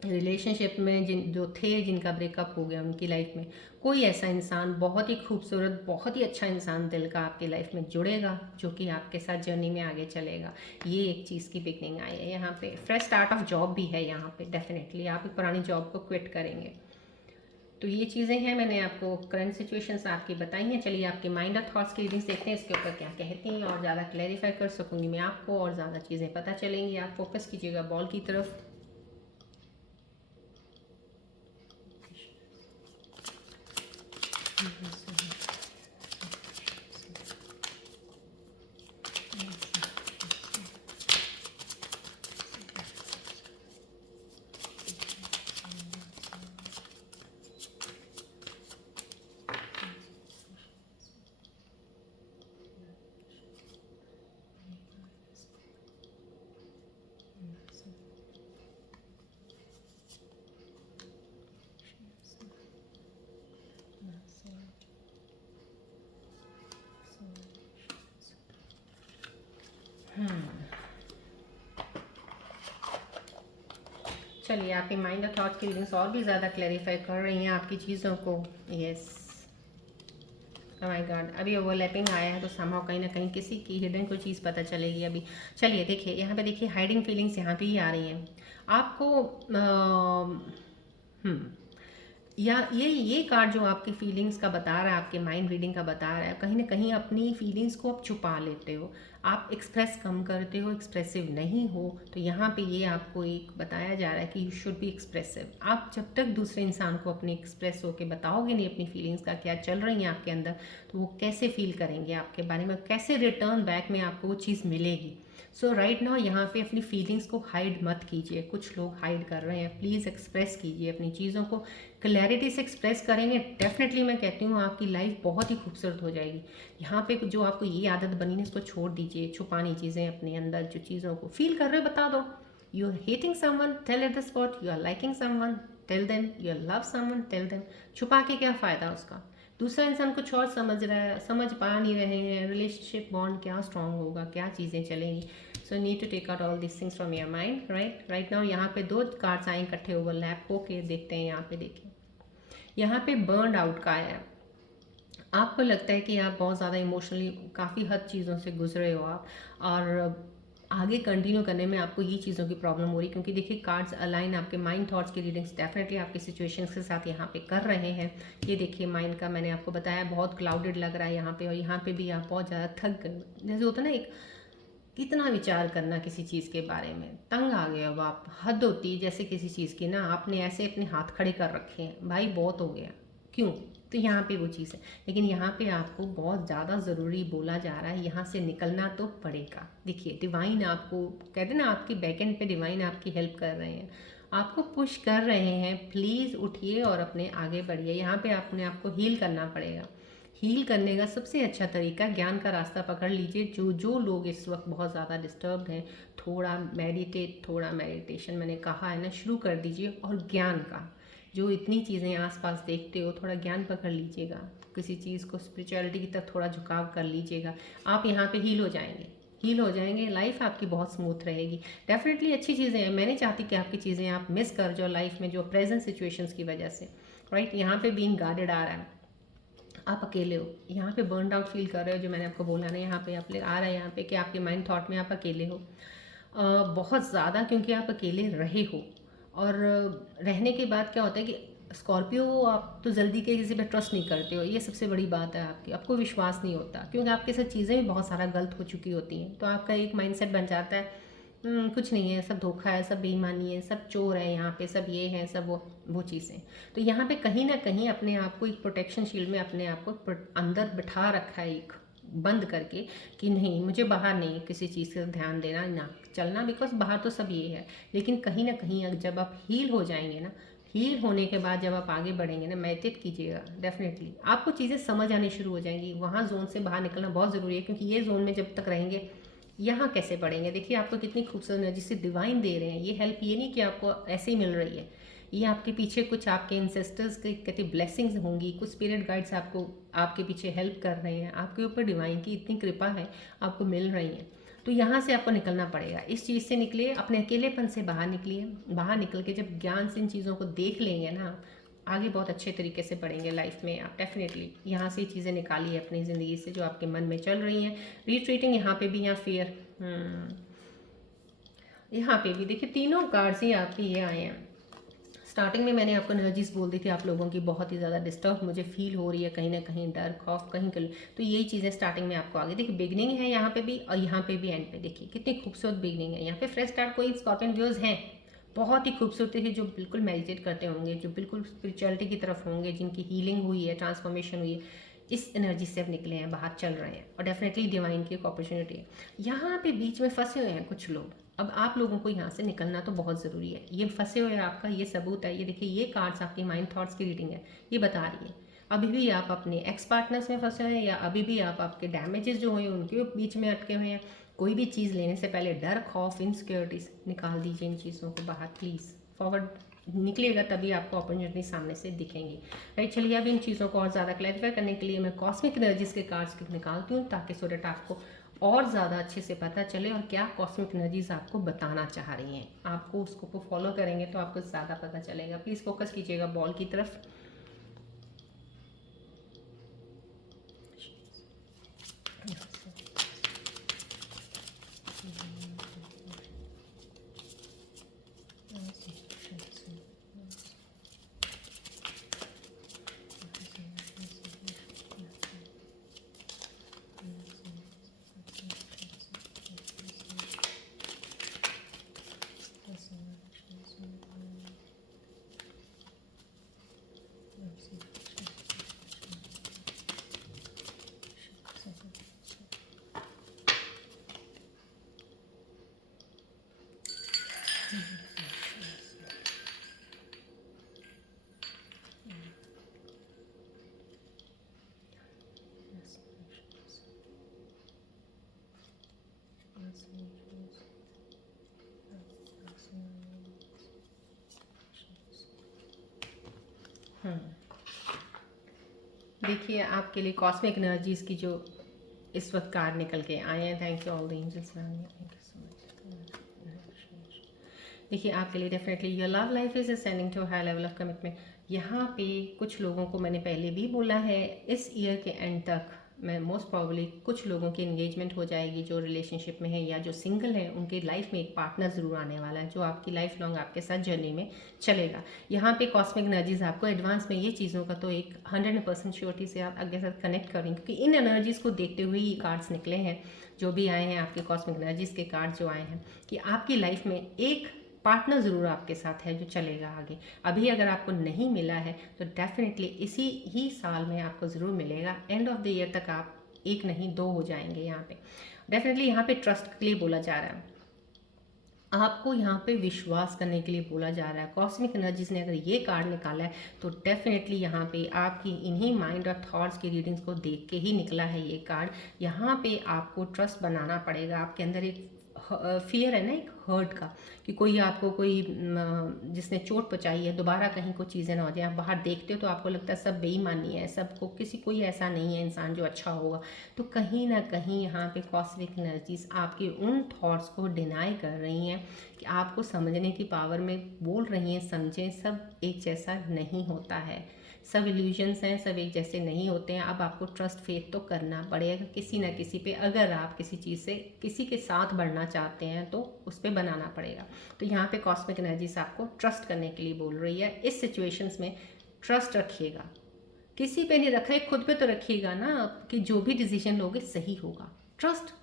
रिलेशनशिप में, जो थे, जिनका ब्रेकअप हो गया, उनकी लाइफ में कोई ऐसा इंसान बहुत ही खूबसूरत, बहुत ही अच्छा इंसान दिल का आपकी लाइफ में जुड़ेगा, जो कि आपके साथ जर्नी में आगे चलेगा। ये एक चीज़ की बिगनिंग आई है यहाँ पे। फ्रेश स्टार्ट ऑफ जॉब भी है यहाँ पे, डेफिनेटली आप एक पुरानी जॉब को क्विट करेंगे। तो ये चीज़ें हैं, मैंने आपको करंट सिचुएशंस आपकी बताई हैं। चलिए आपके माइंड और थॉट्स की रीडिंग्स देखते हैं इसके ऊपर क्या कहती हैं, और ज़्यादा क्लैरिफाई कर सकूँगी मैं आपको, और ज़्यादा चीज़ें पता चलेंगी। आप फोकस कीजिएगा बॉल की तरफ। चलिए आपके माइंड और थॉट्स की रीडिंग्स और भी ज़्यादा क्लैरिफाई कर रही हैं आपकी चीज़ों को। यस, माय गॉड, अभी ओवरलैपिंग आया है, तो संभव कहीं ना कहीं किसी की हिडन कोई चीज़ पता चलेगी अभी। चलिए देखिए यहाँ पे, देखिए हाइडिंग फीलिंग्स यहाँ पे ही आ रही हैं आपको। या ये कार्ड जो आपकी फीलिंग्स का बता रहा है, आपके माइंड रीडिंग का बता रहा है, कहीं ना कहीं अपनी फीलिंग्स को आप छुपा लेते हो, आप एक्सप्रेस कम करते हो, एक्सप्रेसिव नहीं हो। तो यहाँ पे ये आपको एक बताया जा रहा है कि यू शुड बी एक्सप्रेसिव। आप जब तक दूसरे इंसान को अपने एक्सप्रेस होकर बताओगे नहीं अपनी फीलिंग्स का क्या चल रही है आपके अंदर, तो वो कैसे फील करेंगे आपके बारे में, कैसे रिटर्न बैक में आपको वो चीज़ मिलेगी। सो राइट नाउ यहाँ पे अपनी फीलिंग्स को हाइड मत कीजिए। कुछ लोग हाइड कर रहे हैं, प्लीज़ एक्सप्रेस कीजिए अपनी चीज़ों को, क्लैरिटी से एक्सप्रेस करेंगे, डेफिनेटली मैं कहती हूँ आपकी लाइफ बहुत ही खूबसूरत हो जाएगी। यहाँ पे जो आपको ये आदत बनी है इसको छोड़ दीजिए, छुपानी चीज़ें अपने अंदर, जो चीज़ों को फील कर रहे हो बता दो। You are hating someone, tell at the spot. You are liking someone, tell them. You are love someone, tell them. छुपा के क्या फ़ायदा उसका, दूसरा इंसान कुछ और समझ रहा है, समझ पा नहीं रहे हैं, रिलेशनशिप बॉन्ड क्या स्ट्रांग होगा, क्या चीज़ें चलेंगी। So need to take out all this things from your mind. Right now यहाँ पे दो कार्ड्स आए इकट्ठे ओवरलैप होके, देखते हैं यहाँ पे। देखिए यहाँ पे बर्न आउट का है। आपको लगता है कि आप बहुत ज़्यादा इमोशनली काफ़ी हद चीज़ों से गुजरे हो आप, और आगे कंटिन्यू करने में आपको ये चीज़ों की प्रॉब्लम हो रही है, क्योंकि देखिए कार्ड्स अलाइन आपके माइंड थॉट्स की रीडिंग्स डेफिनेटली आपके सिचुएशंस के साथ यहाँ पे कर रहे हैं। ये देखिए माइंड का मैंने आपको बताया बहुत क्लाउडेड लग रहा है यहाँ पे, और यहाँ पे भी आप बहुत ज़्यादा थक गए, जैसे होता है ना एक कितना विचार करना किसी चीज़ के बारे में, तंग आ गए अब आप, हद होती है जैसे किसी चीज़ की ना, आपने ऐसे अपने हाथ खड़े कर रखे हैं, भाई बहुत हो गया। क्यों? तो यहाँ पे वो चीज़ है, लेकिन यहाँ पे आपको बहुत ज़्यादा ज़रूरी बोला जा रहा है, यहाँ से निकलना तो पड़ेगा। देखिए डिवाइन आपको कहते ना, आपकी बैक एंड पे डिवाइन आपकी हेल्प कर रहे हैं, आपको पुश कर रहे हैं, प्लीज़ उठिए और अपने आगे बढ़िए। यहाँ पे अपने आप को हील करना पड़ेगा। हील करने का सबसे अच्छा तरीका ज्ञान का रास्ता पकड़ लीजिए। जो जो लोग इस वक्त बहुत ज़्यादा डिस्टर्ब हैं, थोड़ा मेडिटेशन मैंने कहा है ना, शुरू कर दीजिए। और ज्ञान का, जो इतनी चीज़ें आसपास देखते हो, थोड़ा ज्ञान पकड़ लीजिएगा, किसी चीज़ को स्पिरिचुअलिटी की तरफ थोड़ा झुकाव कर लीजिएगा, आप यहाँ पे हील हो जाएंगे, लाइफ आपकी बहुत स्मूथ रहेगी। डेफिनेटली अच्छी चीज़ें हैं, मैं नहीं चाहती कि आपकी चीज़ें आप मिस कर जाओ लाइफ में, जो प्रेजेंट सिचुएशंस की वजह से। राइट, यहाँ पे बीइंग गार्डेड आ रहा है, आप अकेले हो, यहाँ पे बर्न आउट फील कर रहे हो, जो मैंने आपको बोला ना, यहाँ पे आप आ रहा है यहाँ पे कि आपके माइंड थॉट में आप अकेले हो, बहुत ज़्यादा, क्योंकि आप अकेले रहे हो। और रहने के बाद क्या होता है कि स्कॉर्पियो, आप तो जल्दी के किसी पे ट्रस्ट नहीं करते हो, ये सबसे बड़ी बात है आपकी, आपको विश्वास नहीं होता, क्योंकि आपके साथ चीज़ें भी बहुत सारा गलत हो चुकी होती हैं। तो आपका एक माइंडसेट बन जाता है, कुछ नहीं है, सब धोखा है, सब बेईमानी है, सब चोर है यहाँ पे, सब ये है, सब वो चीज़ें। तो यहाँ पे कहीं ना कहीं अपने आप को एक प्रोटेक्शन शील्ड में अपने आप को अंदर बिठा रखा है, एक बंद करके, कि नहीं मुझे बाहर नहीं किसी चीज़ का ध्यान देना ना चलना, बिकॉज बाहर तो सब ये है। लेकिन कहीं ना कहीं जब आप हील हो जाएंगे ना, हील होने के बाद जब आप आगे बढ़ेंगे ना, मेडिटेट कीजिएगा, डेफिनेटली आपको चीज़ें समझ आनी शुरू हो जाएंगी। वहाँ जोन से बाहर निकलना बहुत ज़रूरी है, क्योंकि ये जोन में जब तक रहेंगे, यहाँ कैसे बढ़ेंगे। देखिए आपको कितनी खूबसूरत एनर्जी से डिवाइन दे रहे हैं ये हेल्प, ये नहीं कि आपको ऐसे ही मिल रही है, ये आपके पीछे कुछ आपके इंसेस्टर्स की कहती ब्लेसिंग्स होंगी, कुछ स्पिरिट गाइड्स आपको आपके पीछे हेल्प कर रहे हैं, आपके ऊपर डिवाइन की इतनी कृपा है, आपको मिल रही है। तो यहाँ से आपको निकलना पड़ेगा, इस चीज़ से निकलिए, अपने अकेलेपन से बाहर निकलिए। बाहर निकल के जब ज्ञान से इन चीज़ों को देख लेंगे ना, आगे बहुत अच्छे तरीके से बढ़ेंगे लाइफ में आप। डेफिनेटली यहाँ से चीज़ें निकालिए अपनी ज़िंदगी से जो आपके मन में चल रही हैं। रिट्रीटिंग यहाँ पे भी, यहाँ फेयर, यहाँ पे भी देखिए तीनों कार्ड्स ही आपके ये आए हैं। स्टार्टिंग में मैंने आपको एनर्जीज बोल दी थी, आप लोगों की बहुत ही ज़्यादा डिस्टर्ब मुझे फील हो रही है, कहीं ना कहीं डर खौफ कहीं कहीं, तो यही चीज़ें स्टार्टिंग में आपको आगे देखिए, बिगनिंग है यहाँ पे भी और यहाँ पे भी एंड पे, देखिए कितनी खूबसूरत बिगनिंग है। यहाँ पे फ्रेश स्टार्ट कोई स्कॉर्पियन व्यूअर्स हैं, बहुत ही खूबसूरत है, जो बिल्कुल मेडिटेट करते होंगे, जो बिल्कुल स्पिरिचुअलिटी की तरफ होंगे, जिनकी हीलिंग हुई है, ट्रांसफॉर्मेशन हुई है, इस एनर्जी से अब निकले हैं, बाहर चल रहे हैं, और डेफिनेटली डिवाइन की एक अपॉर्चुनिटी है। यहाँ पे बीच में फंसे हुए हैं कुछ लोग, अब आप लोगों को यहाँ से निकलना तो बहुत ज़रूरी है। ये फंसे हुए आपका ये सबूत है, ये देखिए ये कार्ड्स आपकी माइंड थॉट्स की रीडिंग है, ये बता रही है अभी भी आप अपने एक्स पार्टनर्स में फंसे हैं, या अभी भी आप आपके डैमेजेस जो हुए उनके बीच में अटके हुए हैं। कोई भी चीज़ लेने से पहले डर खौफ इनसिक्योरिटीज निकाल दीजिए, इन चीज़ों को बाहर प्लीज़। फॉरवर्ड निकलिएगा तभी आपको अपॉर्चुनिटी सामने से दिखेंगी। राइट, चलिए अब इन चीज़ों को और ज़्यादा क्लैरिफाई करने के लिए मैं कॉस्मिक एनर्जीज के कार्ड्स निकालती हूँ, ताकि सो डेट आपको और ज़्यादा अच्छे से पता चले और क्या कॉस्मिक एनर्जीज आपको बताना चाह रही हैं। आपको उसको फॉलो करेंगे तो आपको ज़्यादा पता चलेगा। प्लीज़ फोकस कीजिएगा बॉल की तरफ। देखिए आपके लिए कॉस्मिक एनर्जीज की जो इस वक्त कार्ड निकल के आए हैं, thank you all the angels, thank you so much. देखिए आपके लिए definitely your love life is ascending to high level of commitment. यहाँ पे कुछ लोगों को मैंने पहले भी बोला है, इस ईयर के एंड तक मैं मोस्ट प्रॉब्ली कुछ लोगों की एंगेजमेंट हो जाएगी जो रिलेशनशिप में है या जो सिंगल है, उनके लाइफ में एक पार्टनर ज़रूर आने वाला है जो आपकी लाइफ लॉन्ग आपके साथ जर्नी में चलेगा। यहाँ पे कॉस्मिक एनर्जीज आपको एडवांस में ये चीज़ों का तो एक 100% श्योरिटी से आप आगे साथ कनेक्ट करेंगे, क्योंकि इन एनर्जीज़ को देखते हुए ये कार्ड्स निकले हैं जो भी आए हैं, आपके कॉस्मिक एनर्जीज के कार्ड जो आए हैं कि आपकी लाइफ में एक पार्टनर ज़रूर आपके साथ है जो चलेगा आगे। अभी अगर आपको नहीं मिला है तो डेफिनेटली इसी ही साल में आपको ज़रूर मिलेगा। एंड ऑफ द ईयर तक आप एक नहीं दो हो जाएंगे। यहाँ पे डेफिनेटली यहाँ पे ट्रस्ट के लिए बोला जा रहा है, आपको यहाँ पे विश्वास करने के लिए बोला जा रहा है। कॉस्मिक एनर्जीज ने अगर ये कार्ड निकाला है तो डेफिनेटली यहाँ पे आपकी इन्हीं माइंड और थॉट्स की रीडिंग्स को देख के ही निकला है ये कार्ड। यहाँ पे आपको ट्रस्ट बनाना पड़ेगा। आपके अंदर एक फियर है ना, एक हर्ट का, कि कोई आपको कोई जिसने चोट पहुँचाई है दोबारा कहीं कोई चीज़ें ना हो जाए। आप बाहर देखते हो तो आपको लगता है सब बेईमानी है, सबको कोई ऐसा नहीं है इंसान जो अच्छा होगा। तो कहीं ना कहीं यहाँ पे कॉस्मिक एनर्जीज आपके उन थॉट्स को डिनाई कर रही हैं कि आपको समझने की पावर में बोल रही हैं, समझें सब एक जैसा नहीं होता है, सब इल्यूजन्स हैं, सब एक जैसे नहीं होते हैं। अब आपको ट्रस्ट फेथ तो करना पड़ेगा किसी ना किसी पे। अगर आप किसी चीज़ से किसी के साथ बढ़ना चाहते हैं तो उस पर बनाना पड़ेगा। तो यहाँ पे कॉस्मिक एनर्जीज आपको ट्रस्ट करने के लिए बोल रही है। इस सिचुएशंस में ट्रस्ट रखिएगा, किसी पे नहीं रखा है, खुद पे तो रखिएगा ना कि जो भी डिसीजन लोगे सही होगा। ट्रस्ट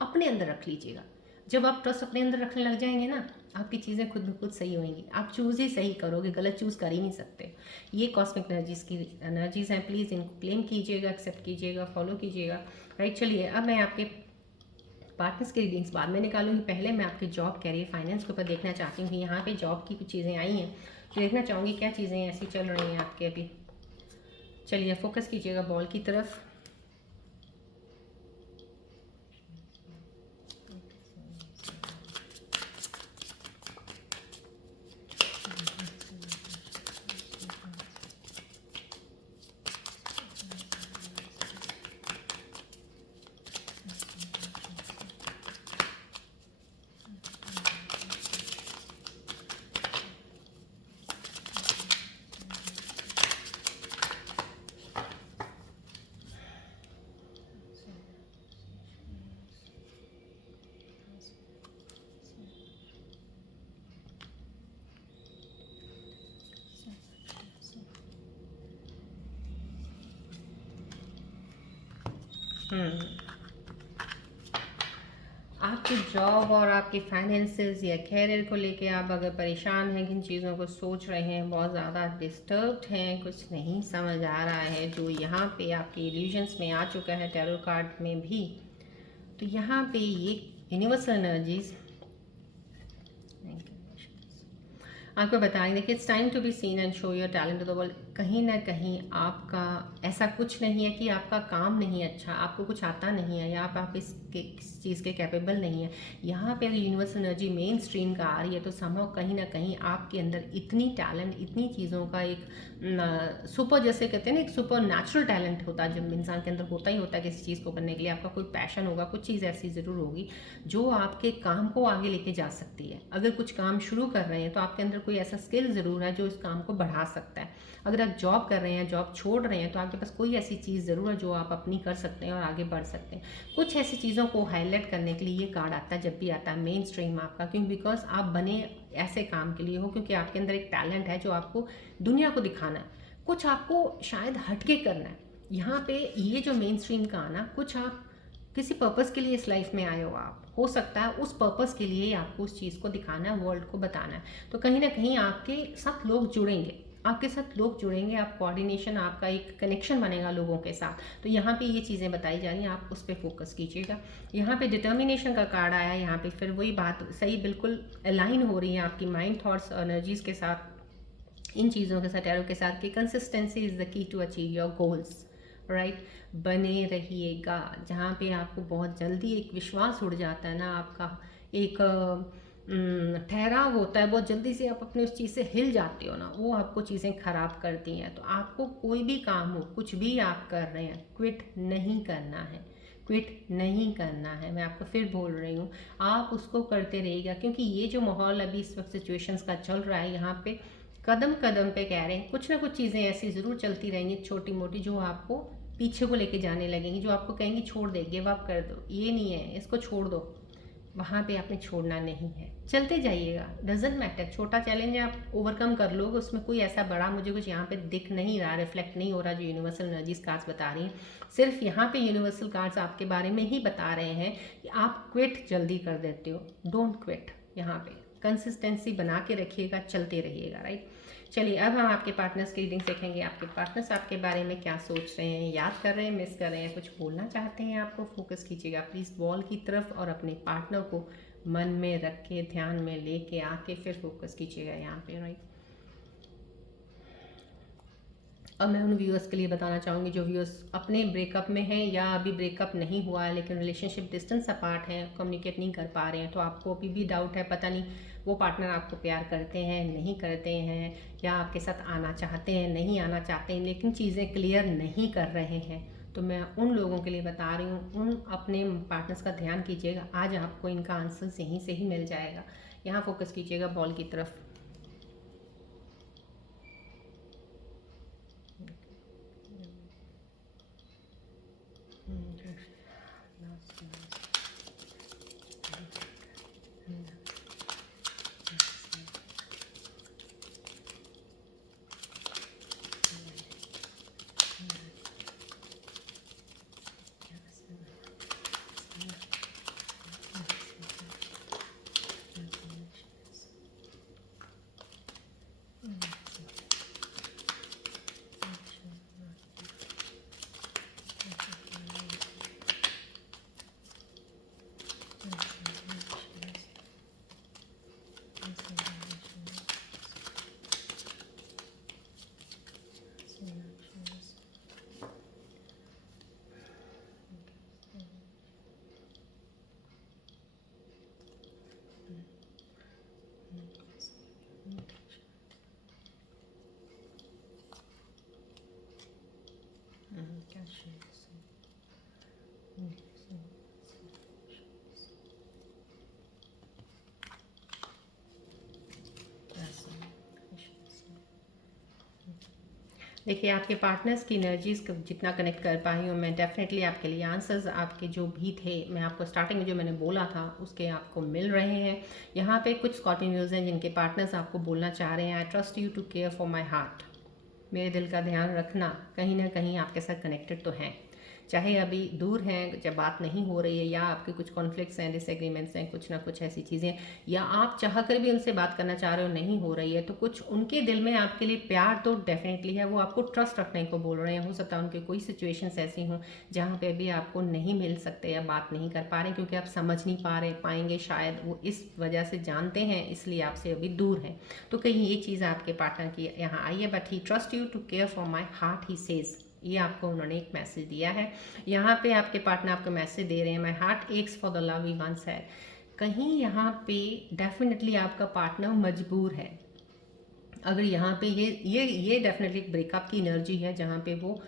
अपने अंदर रख लीजिएगा। जब आप ट्रस्ट अपने अंदर रखने लग जाएंगे ना, आपकी चीज़ें खुद ब खुद सही होंगी। आप चूज़ ही सही करोगे, गलत चूज़ कर ही नहीं सकते। ये कॉस्मिक एनर्जीज की एनर्जीज हैं। प्लीज़ इनको क्लेम कीजिएगा, एक्सेप्ट कीजिएगा, फॉलो कीजिएगा। राइट, चलिए अब मैं आपके पार्टनर्स की रीडिंग्स बाद में निकालूंगी। पहले मैं आपके जॉब, कैरियर, फाइनेंस के ऊपर देखना चाहती हूँ कि यहाँ पे जॉब की कुछ चीज़ें आई हैं तो देखना चाहूँगी क्या चीज़ें ऐसी चल रही हैं आपके अभी। चलिए फोकस कीजिएगा बॉल की तरफ। आपकी जॉब और आपकी फाइनेंसेस या कैरियर को लेके आप अगर परेशान हैं, किन चीज़ों को सोच रहे हैं, बहुत ज़्यादा डिस्टर्ब्ड हैं, कुछ नहीं समझ आ रहा है, जो यहाँ पे आपके इल्यूजन्स में आ चुका है टैरो कार्ड में भी। तो यहाँ पे ये यूनिवर्सल एनर्जीज आपको बता रही है कि it's time to be seen and show your talent to the world. कहीं ना कहीं आपका ऐसा कुछ नहीं है कि आपका काम नहीं अच्छा, आपको कुछ आता नहीं है या आप इस चीज़ के कैपेबल नहीं है। यहाँ पे अगर यूनिवर्सल एनर्जी मेन स्ट्रीम का आ रही है तो संभव कहीं ना कहीं आपके अंदर इतनी टैलेंट, इतनी चीज़ों का एक सुपर, जैसे कहते हैं ना, एक सुपर नेचुरल टैलेंट होता है जो इंसान के अंदर होता ही होता है किसी चीज़ को करने के लिए। आपका कोई पैशन होगा, कुछ चीज़ ऐसी ज़रूर होगी जो आपके काम को आगे लेके जा सकती है। अगर कुछ काम शुरू कर रहे हैं तो आपके अंदर कोई ऐसा स्किल ज़रूर है जो इस काम को बढ़ा सकता है। अगर आप जॉब कर रहे हैं, जॉब छोड़ रहे हैं, तो आपके पास कोई ऐसी चीज़ ज़रूर है जो आप अपनी कर सकते हैं और आगे बढ़ सकते हैं। कुछ ऐसी चीज़ों को हाईलाइट करने के लिए ये कार्ड आता है जब भी आता है मेन स्ट्रीम आपका, क्योंकि बिकॉज आप बने ऐसे काम के लिए हो, क्योंकि आपके अंदर एक टैलेंट है जो आपको दुनिया को दिखाना है, कुछ आपको शायद हटके करना है। यहाँ पे ये जो मेन स्ट्रीम का आना, कुछ आप किसी पर्पस के लिए इस लाइफ में आए हो, आप हो सकता है उस पर्पस के लिए ही आपको उस चीज़ को दिखाना है, वर्ल्ड को बताना है। तो कहीं ना कहीं आपके साथ लोग जुड़ेंगे, आपके साथ लोग जुड़ेंगे, आप कोऑर्डिनेशन, आपका एक कनेक्शन बनेगा लोगों के साथ। तो यहाँ पे ये चीज़ें बताई जा रही हैं, आप उस पर फोकस कीजिएगा। यहाँ पे डिटर्मिनेशन का कार्ड आया है। यहाँ पे फिर वही बात सही बिल्कुल अलाइन हो रही है आपकी माइंड, थॉट्स, एनर्जीज़ के साथ, इन चीज़ों के साथ, टैरो के साथ, कि consistency is the key to achieve your goals. Right, बने रहिएगा। जहाँ पे आपको बहुत जल्दी एक विश्वास उड़ जाता है ना, आपका एक ठहराव होता है, बहुत जल्दी से आप अपने उस चीज़ से हिल जाते हो ना, वो आपको चीज़ें ख़राब करती हैं। तो आपको कोई भी काम हो, कुछ भी आप कर रहे हैं, क्विट नहीं करना है, क्विट नहीं करना है। मैं आपको फिर बोल रही हूँ, आप उसको करते रहिएगा, क्योंकि ये जो माहौल अभी इस वक्त सिचुएशंस का चल रहा है, यहाँ पे कदम कदम पे कह रहे हैं कुछ ना कुछ चीज़ें ऐसी ज़रूर चलती रहेंगी छोटी मोटी, जो आपको पीछे को लेके जाने लगेंगी, जो आपको कहेंगी छोड़ दे, गिव अप कर दो, ये नहीं है, इसको छोड़ दो। वहाँ पे आपने छोड़ना नहीं है, चलते जाइएगा, डजेंट मैटर। छोटा चैलेंज है, आप ओवरकम कर लोगे, उसमें कोई ऐसा बड़ा मुझे कुछ यहाँ पे दिख नहीं रहा, रिफ्लेक्ट नहीं हो रहा जो यूनिवर्सल एनर्जीज कार्ड्स बता रही हैं। सिर्फ यहाँ पे यूनिवर्सल कार्ड्स आपके बारे में ही बता रहे हैं कि आप क्विट जल्दी कर देते हो। डोंट क्विट, यहाँ पे कंसिस्टेंसी बना के रखिएगा, चलते रहिएगा, राइट। चलिए अब हम आपके पार्टनर्स की रीडिंग देखेंगे। आपके पार्टनर्स आपके बारे में क्या सोच रहे हैं, याद कर रहे हैं, मिस कर रहे हैं, कुछ बोलना चाहते हैं आपको। फोकस कीजिएगा प्लीज़ बॉल की तरफ और अपने पार्टनर को मन में रख के, ध्यान में लेके आके फिर फोकस कीजिएगा यहाँ पे, राइट। अब मैं उन व्यूअर्स के लिए बताना चाहूँगी जो व्यूअर्स अपने ब्रेकअप में हैं या अभी ब्रेकअप नहीं हुआ है लेकिन रिलेशनशिप डिस्टेंस अपार्ट है, कम्युनिकेट नहीं कर पा रहे हैं, तो आपको अभी भी डाउट है, पता नहीं वो पार्टनर आपको प्यार करते हैं नहीं करते हैं, या आपके साथ आना चाहते हैं नहीं आना चाहते हैं, लेकिन चीज़ें क्लियर नहीं कर रहे हैं। तो मैं उन लोगों के लिए बता रही हूँ, उन अपने पार्टनर्स का ध्यान कीजिएगा, आज आपको इनका आंसर यहीं से ही मिल जाएगा। यहाँ फोकस कीजिएगा बॉल की तरफ। देखिए आपके पार्टनर्स की एनर्जीज को जितना कनेक्ट कर पाई हूँ मैं, डेफिनेटली आपके लिए आंसर्स आपके जो भी थे, मैं आपको स्टार्टिंग में जो मैंने बोला था उसके आपको मिल रहे हैं। यहाँ पे कुछ स्कॉर्पियोज हैं जिनके पार्टनर्स आपको बोलना चाह रहे हैं, I trust you to care for my heart. मेरे दिल का ध्यान रखना, कहीं ना कहीं आपके साथ कनेक्टेड तो हैं, चाहे अभी दूर हैं, जब बात नहीं हो रही है, या आपके कुछ कॉन्फ्लिक्ट्स हैं, डिसएग्रीमेंट्स हैं, कुछ ना कुछ ऐसी चीज़ें, या आप चाह कर भी उनसे बात करना चाह रहे हो नहीं हो रही है, तो कुछ उनके दिल में आपके लिए प्यार तो डेफिनेटली है, वो आपको ट्रस्ट रखने को बोल रहे हैं। हो सकता है उनके कोई सिचुएशंस ऐसी हों जहाँ पे अभी आपको नहीं मिल सकते या बात नहीं कर पा रहे क्योंकि आप समझ नहीं पा रहे पाएंगे, शायद वो इस वजह से जानते हैं इसलिए आपसे अभी दूर हैं। तो कहीं ये चीज़ आपके पार्टनर की यहाँ आई है, but he trust you to care for my heart, he says, ये आपको उन्होंने एक मैसेज दिया है। यहाँ पे आपके पार्टनर आपको मैसेज दे रहे हैं, my heart aches for the love we once had. कहीं यहाँ पे डेफिनेटली आपका पार्टनर मजबूर है। अगर यहाँ पे ये डेफिनेटली एक ब्रेकअप की एनर्जी है, जहाँ पे वो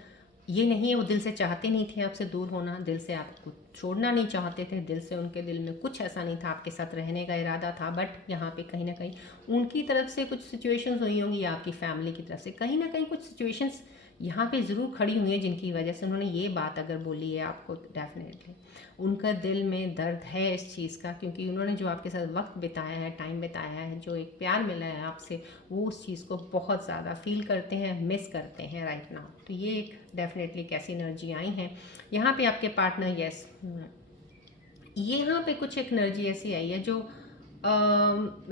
ये नहीं है, वो दिल से चाहते नहीं थे आपसे दूर होना, दिल से आपको छोड़ना नहीं चाहते थे, दिल से उनके दिल में कुछ ऐसा नहीं था, आपके साथ रहने का इरादा था, बट यहाँ पे कहीं ना कहीं उनकी तरफ से कुछ सिचुएशंस हुई होंगी या आपकी फैमिली की तरफ से कहीं ना कहीं कुछ सिचुएशंस यहाँ पे ज़रूर खड़ी हुई है जिनकी वजह से उन्होंने ये बात अगर बोली है आपको, डेफिनेटली उनका दिल में दर्द है इस चीज़ का, क्योंकि उन्होंने जो आपके साथ वक्त बिताया है, टाइम बिताया है, जो एक प्यार मिला है आपसे, वो उस चीज़ को बहुत ज़्यादा फील करते हैं, मिस करते हैं राइट नाउ। तो ये एक डेफिनेटली कैसी एनर्जी आई हैं यहाँ पे आपके पार्टनर। यस, यहाँ पे कुछ एक एनर्जी ऐसी आई है जो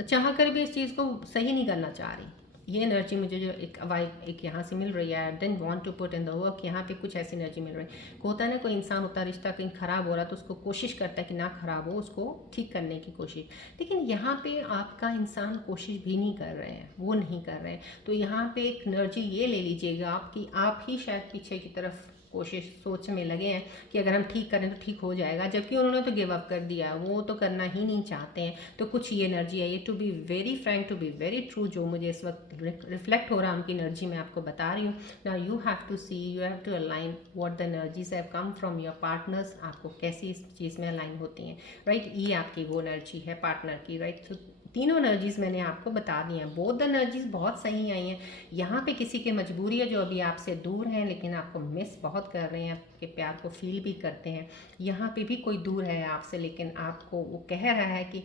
चाह कर भी इस चीज़ को सही नहीं करना चाह रही। ये एनर्जी मुझे जो एक वाइब एक यहाँ से मिल रही है, I don't want to put in the work, यहाँ पे कुछ ऐसी एनर्जी मिल रही है। होता है ना, कोई इंसान होता है, रिश्ता कहीं ख़राब हो रहा है तो उसको कोशिश करता है कि ना ख़राब हो, उसको ठीक करने की कोशिश, लेकिन यहाँ पे आपका इंसान कोशिश भी नहीं कर रहे हैं, वो नहीं कर रहे हैं। तो यहाँ पे एक एनर्जी ये ले लीजिएगा आप कि आप ही शायद पीछे की तरफ कोशिश सोच में लगे हैं कि अगर हम ठीक करें तो ठीक हो जाएगा, जबकि उन्होंने तो गिव अप कर दिया, वो तो करना ही नहीं चाहते हैं। तो कुछ ये एनर्जी है, ये to be very frank, to be very true, जो मुझे इस वक्त रिफ्लेक्ट हो रहा है उनकी एनर्जी मैं आपको बता रही हूँ। Now you have to see, you have to align what the energies have come from your partners, आपको कैसी इस चीज़ में अलाइन होती हैं, राइट। ये आपकी वो एनर्जी है पार्टनर की, राइट। तो तीनों एनर्जीज मैंने आपको बता दी हैं, बोथ द एनर्जीज बहुत सही आई हैं। यहाँ पे किसी की मजबूरी है जो अभी आपसे दूर हैं लेकिन आपको मिस बहुत कर रहे हैं, आपके प्यार को फील भी करते हैं। यहाँ पे भी कोई दूर है आपसे लेकिन आपको वो कह रहा है कि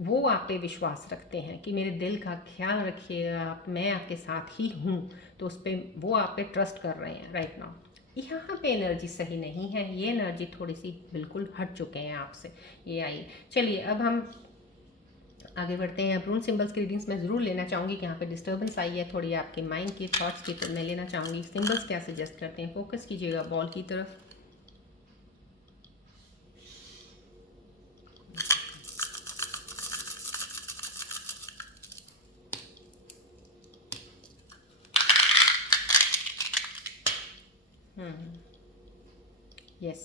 वो आप पे विश्वास रखते हैं कि मेरे दिल का ख्याल रखिएगा आप, मैं आपके साथ ही हूँ। तो उस पर वो आप पे ट्रस्ट कर रहे हैं राइट नाउ। यहाँ पे एनर्जी सही नहीं है, ये एनर्जी थोड़ी सी बिल्कुल हट चुके हैं आपसे, ये आइए। चलिए अब हम आगे बढ़ते हैं। अब रून सिंबल्स की रीडिंग्स मैं ज़रूर लेना चाहूँगी कि यहाँ पे डिस्टर्बेंस आई है थोड़ी आपके माइंड की, थॉट्स की, तो मैं लेना चाहूँगी सिंबल्स क्या सजेस्ट करते हैं। फोकस कीजिएगा बॉल की तरफ। यस,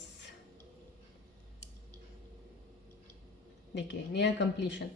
देखिए नियर कंप्लीशन।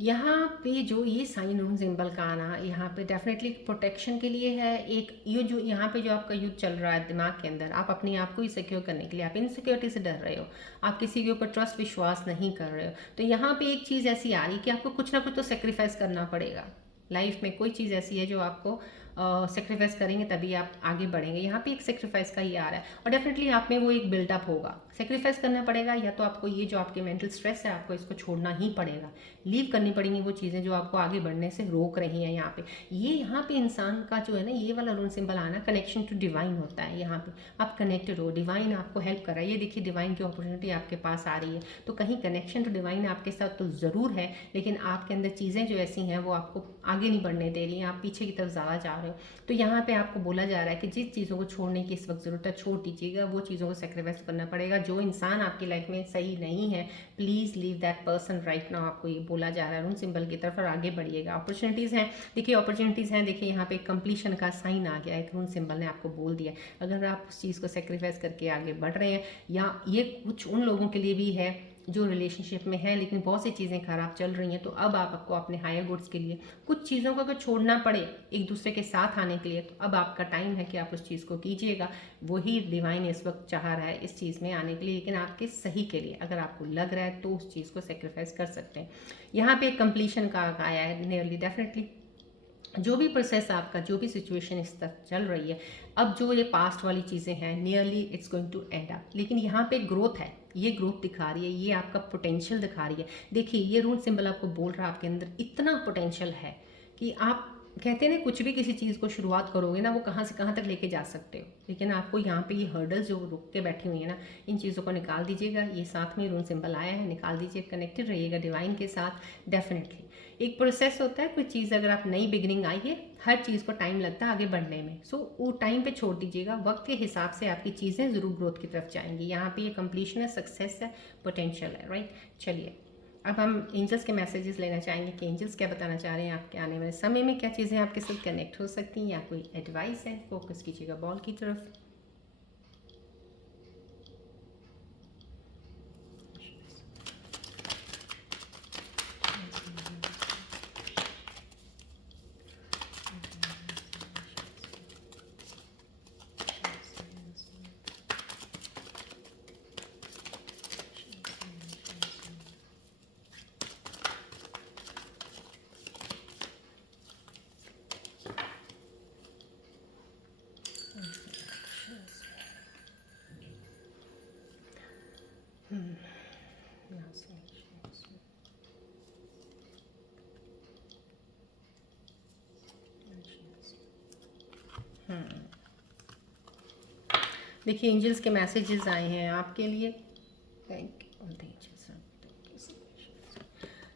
यहाँ पे जो ये साइन रूम सिंबल का आना यहाँ पे डेफिनेटली प्रोटेक्शन के लिए है। एक ये जो यहाँ पे जो आपका युद्ध चल रहा है दिमाग के अंदर, आप अपने आप को ही सिक्योर करने के लिए, आप इनसिक्योरिटी से डर रहे हो, आप किसी के ऊपर ट्रस्ट विश्वास नहीं कर रहे हो, तो यहाँ पे एक चीज़ ऐसी आ रही कि आपको कुछ ना कुछ तो सेक्रीफाइस करना पड़ेगा। लाइफ में कोई चीज़ ऐसी है जो आपको सेक्रीफाइस करेंगे तभी आप आगे बढ़ेंगे। यहाँ पे एक सेक्रीफाइस का ही आ रहा है और डेफिनेटली आप में वो एक बिल्डअप होगा, सेक्रीफाइस करना पड़ेगा। या तो आपको ये जो आपके मेंटल स्ट्रेस है आपको इसको छोड़ना ही पड़ेगा, लीव करनी पड़ेंगी वो चीज़ें जो आपको आगे बढ़ने से रोक रही हैं। यहाँ पे इंसान का जो है ना ये वाला रून सिंबल आना कनेक्शन टू डिवाइन होता है। यहाँ पे आप कनेक्टेड हो, डिवाइन आपको हेल्प कर रहा है। ये देखिए डिवाइन की अपॉर्चुनिटी आपके पास आ रही है, तो कहीं कनेक्शन टू डिवाइन आपके साथ तो ज़रूर है, लेकिन आपके अंदर चीज़ें जो ऐसी हैं वो आपको आगे नहीं बढ़ने दे रही हैं, आप पीछे की तरफ ज़्यादा जा रहे हो। तो यहाँ पे आपको बोला जा रहा है कि जिस चीज़ों को छोड़ने की इस वक्त ज़रूरत है छोड़ दीजिएगा, वो चीज़ों को सेक्रीफाइस करना पड़ेगा। जो इंसान आपकी लाइफ में सही नहीं है please leave that person right now, आपको ये बोला जा रहा है रून सिंबल की तरफ, और आगे बढ़िएगा। अपॉर्चुनिटीज़ हैं, देखिए अपॉर्चुनिटीज़ हैं, देखिए यहाँ पे कंप्लीशन का साइन आ गया, एक रून सिंबल ने आपको बोल दिया। अगर आप उस चीज़ को सेक्रीफाइस करके आगे बढ़ रहे हैं, या ये कुछ उन लोगों के लिए भी है जो रिलेशनशिप में है लेकिन बहुत सी चीज़ें खराब चल रही हैं, तो अब आपको अपने हायर गुड्स के लिए कुछ चीज़ों को अगर छोड़ना पड़े एक दूसरे के साथ आने के लिए, तो अब आपका टाइम है कि आप उस चीज़ को कीजिएगा। वही डिवाइन इस वक्त चाह रहा है इस चीज़ में आने के लिए, लेकिन आपके सही के लिए। अगर आपको लग रहा है तो उस चीज़ को सेक्रीफाइस कर सकते हैं। यहाँ पे एक कंप्लीशन का आया है नियरली, डेफिनेटली जो भी प्रोसेस आपका, जो भी सिचुएशन इस तक चल रही है, अब जो ये पास्ट वाली चीज़ें हैं nearly it's going to end up. लेकिन यहाँ पे ग्रोथ है, ये ग्रोथ दिखा रही है, ये आपका पोटेंशियल दिखा रही है। देखिए ये रूट सिंबल आपको बोल रहा है आपके अंदर इतना पोटेंशियल है कि आप कहते हैं ना कुछ भी किसी चीज़ को शुरुआत करोगे ना वो कहाँ से कहाँ तक लेके जा सकते हो। लेकिन आपको यहाँ पे ये हर्डल्स जो रुक के बैठी हुई है ना, इन चीज़ों को निकाल दीजिएगा। ये साथ में रून सिंबल आया है, निकाल दीजिए, कनेक्टेड रहिएगा डिवाइन के साथ। डेफिनेटली एक प्रोसेस होता है, कोई चीज़ अगर आप नई बिगिनिंग आई है, हर चीज़ को टाइम लगता है आगे बढ़ने में। सो वो टाइम पे छोड़ दीजिएगा, वक्त के हिसाब से आपकी चीज़ें ज़रूर ग्रोथ की तरफ जाएंगी। यहाँ पे ये कंप्लीशन है, सक्सेस है, पोटेंशियल है, राइट। चलिए अब हम एंजल्स के मैसेजेस लेना चाहेंगे कि एंजल्स क्या बताना चाह रहे हैं आपके आने वाले समय में, क्या चीज़ें आपके साथ कनेक्ट हो सकती हैं, या कोई एडवाइस है। फोकस कीजिएगा बॉल की तरफ। देखिए एंजल्स के मैसेजेस आए हैं आपके लिए। थैंक यू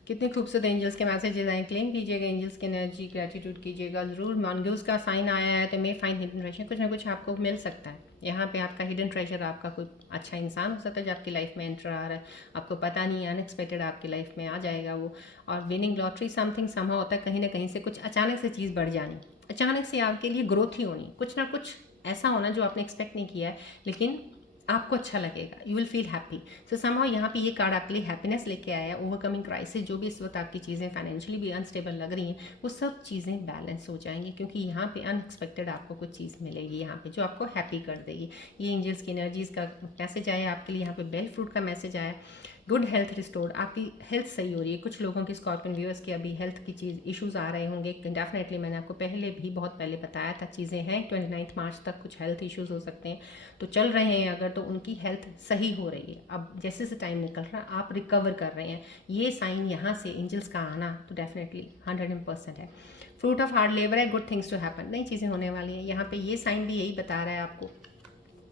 कितने खूबसूरत एंजल्स के मैसेजेस आए। क्लेम कीजिएगा एंजल्स की एनर्जी, ग्रेटिट्यूड कीजिएगा ज़रूर। मॉन्गूज का साइन आया है तो मे फाइंड हिडन ट्रेजर, कुछ ना कुछ आपको मिल सकता है। यहाँ पे आपका हिडन ट्रेजर आपका कोई अच्छा इंसान हो सकता है जो आपकी लाइफ में एंटर आ रहा है, आपको पता नहीं, अनएक्सपेक्टेड आपकी लाइफ में आ जाएगा वो। और विनिंग लॉटरी समथिंग समा होता है, कहीं ना कहीं से कुछ अचानक से चीज़ बढ़ जानी, अचानक से आपके लिए ग्रोथ ही होनी, कुछ ना कुछ ऐसा होना जो आपने एक्सपेक्ट नहीं किया है, लेकिन आपको अच्छा लगेगा, you will feel happy. So somehow यहाँ पे ये कार्ड आपके लिए हैप्पीनेस लेके आया है। ओवरकमिंग क्राइसिस, जो भी इस वक्त आपकी चीज़ें फाइनेंशियली भी अनस्टेबल लग रही हैं, वो सब चीज़ें बैलेंस हो जाएंगी, क्योंकि यहाँ पे अनएक्सपेक्टेड आपको कुछ चीज़ मिलेगी यहाँ पे जो आपको हैप्पी कर देगी। ये एंजल्स की एनर्जीज़ का मैसेज आया आपके लिए, यहाँ पे बेल फ्रूट का मैसेज आया। गुड हेल्थ रिस्टोर्ड, आपकी हेल्थ सही हो रही है। कुछ लोगों की स्कॉर्पियन व्यूअर्स के अभी हेल्थ की चीज़ इश्यूज आ रहे होंगे, डेफिनेटली मैंने आपको पहले भी बहुत पहले बताया था, चीज़ें हैं 29 मार्च तक कुछ हेल्थ इश्यूज हो सकते हैं, तो चल रहे हैं अगर, तो उनकी हेल्थ सही हो रही है। अब जैसे जैसे टाइम निकल रहा है आप रिकवर कर रहे हैं, ये साइन यहाँ से एंजल्स का आना तो डेफिनेटली 100% है। फ्रूट ऑफ हार्ड लेबर है, गुड थिंग्स टू हैपन, नई चीज़ें होने वाली हैं। यहाँ पे ये साइन भी यही बता रहा है आपको,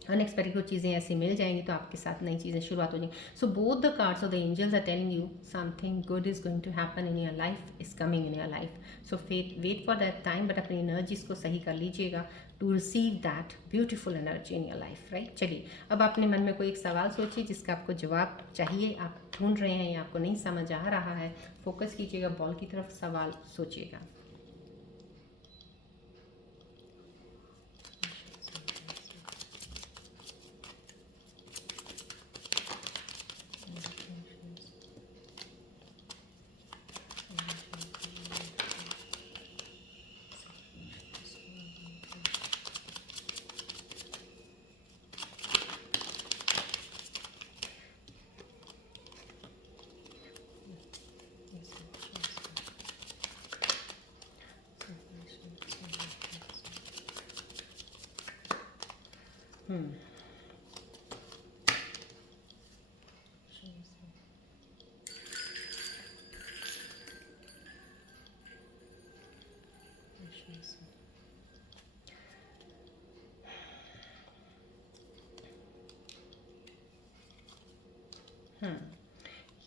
अनएक्सपेक्टेड कुछ चीज़ें ऐसी मिल जाएंगी तो आपके साथ नई चीज़ें शुरुआत हो जाएंगी। So both the cards of the angels are telling you something good is going to happen in your life, is coming in your life. So wait for that time, but अपनी एनर्जीज को सही कर लीजिएगा to receive that beautiful energy in your life, right. चलिए अब अपने मन में कोई एक सवाल सोचिए जिसका आपको जवाब चाहिए, आप ढूंढ रहे हैं या आपको नहीं समझ आ रहा है, फोकस कीजिएगा बॉल की तरफ, सवाल सोचिएगा।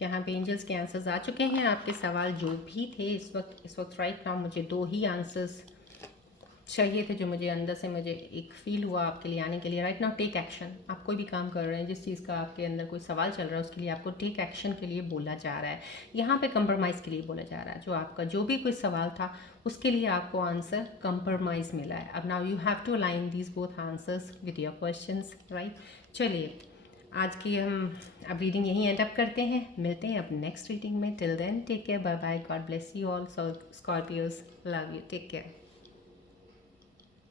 यहाँ पे एंजल्स के आंसर्स आ चुके हैं। आपके सवाल जो भी थे इस वक्त राइट नाउ मुझे 2 ही आंसर्स चाहिए थे, जो मुझे अंदर से मुझे एक फील हुआ आपके लिए आने के लिए। राइट नाउ टेक एक्शन, आप कोई भी काम कर रहे हैं, जिस चीज़ का आपके अंदर कोई सवाल चल रहा है उसके लिए आपको टेक एक्शन के लिए बोला जा रहा है। यहाँ पे कंप्रोमाइज़ के लिए बोला जा रहा है, जो आपका जो भी कोई सवाल था उसके लिए आपको आंसर कंप्रोमाइज़ मिला है। अब now you have to align these both answers with your questions, right. चलिए आज की हम अब रीडिंग यहीं एंड अप करते हैं, मिलते हैं अब नेक्स्ट रीडिंग में। Till then take care, bye bye, God bless you all Scorpios, love you, take care.